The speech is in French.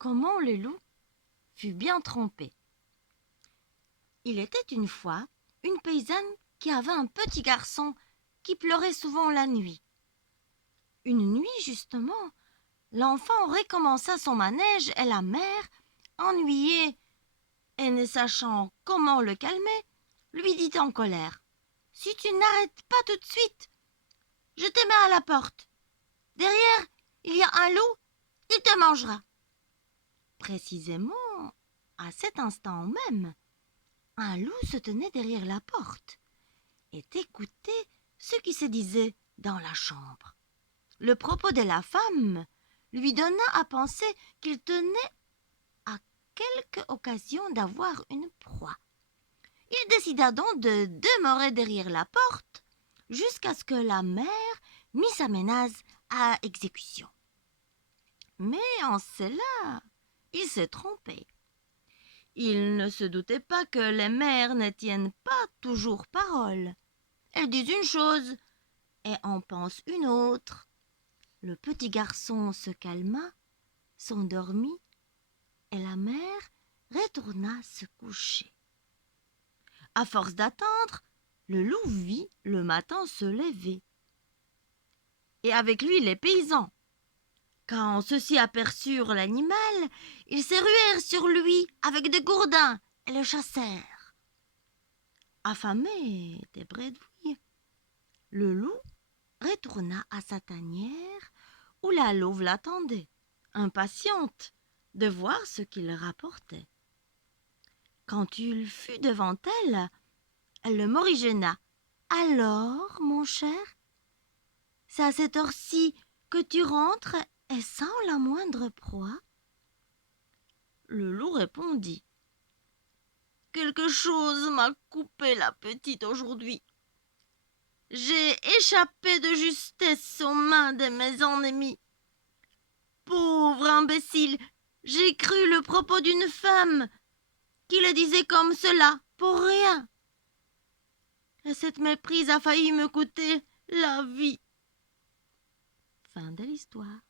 comment le loup fut bien trompé. Il était une fois une paysanne qui avait un petit garçon qui pleurait souvent la nuit. Une nuit, justement, l'enfant recommença son manège et la mère, ennuyée et ne sachant comment le calmer, lui dit en colère : « Si tu n'arrêtes pas tout de suite, je te mets à la porte. Derrière, il y a un loup, il te mangera. » Précisément, à cet instant même, un loup se tenait derrière la porte et écoutait ce qui se disait dans la chambre. Le propos de la femme lui donna à penser qu'il tenait à quelque occasion d'avoir une proie. Il décida donc de demeurer derrière la porte jusqu'à ce que la mère mit sa menace à exécution. Mais en cela, il s'est trompé. Il ne se doutait pas que les mères ne tiennent pas toujours parole. Elles disent une chose et en pensent une autre. Le petit garçon se calma, s'endormit et la mère retourna se coucher. À force d'attendre, le loup vit le matin se lever. Et avec lui les paysans. Quand ceux-ci aperçurent l'animal, ils se ruèrent sur lui avec des gourdins et le chassèrent. Affamé des bredouilles, le loup retourna à sa tanière où la louve l'attendait, impatiente de voir ce qu'il rapportait. Quand il fut devant elle, elle le morigena. « Alors, mon cher, c'est à cette heure-ci que tu rentres et sans la moindre proie ?» Le loup répondit : « Quelque chose m'a coupé l'appétit aujourd'hui. J'ai échappé de justesse aux mains de mes ennemis. Pauvre imbécile, j'ai cru le propos d'une femme qui le disait comme cela pour rien. Et cette méprise a failli me coûter la vie. » Fin de l'histoire.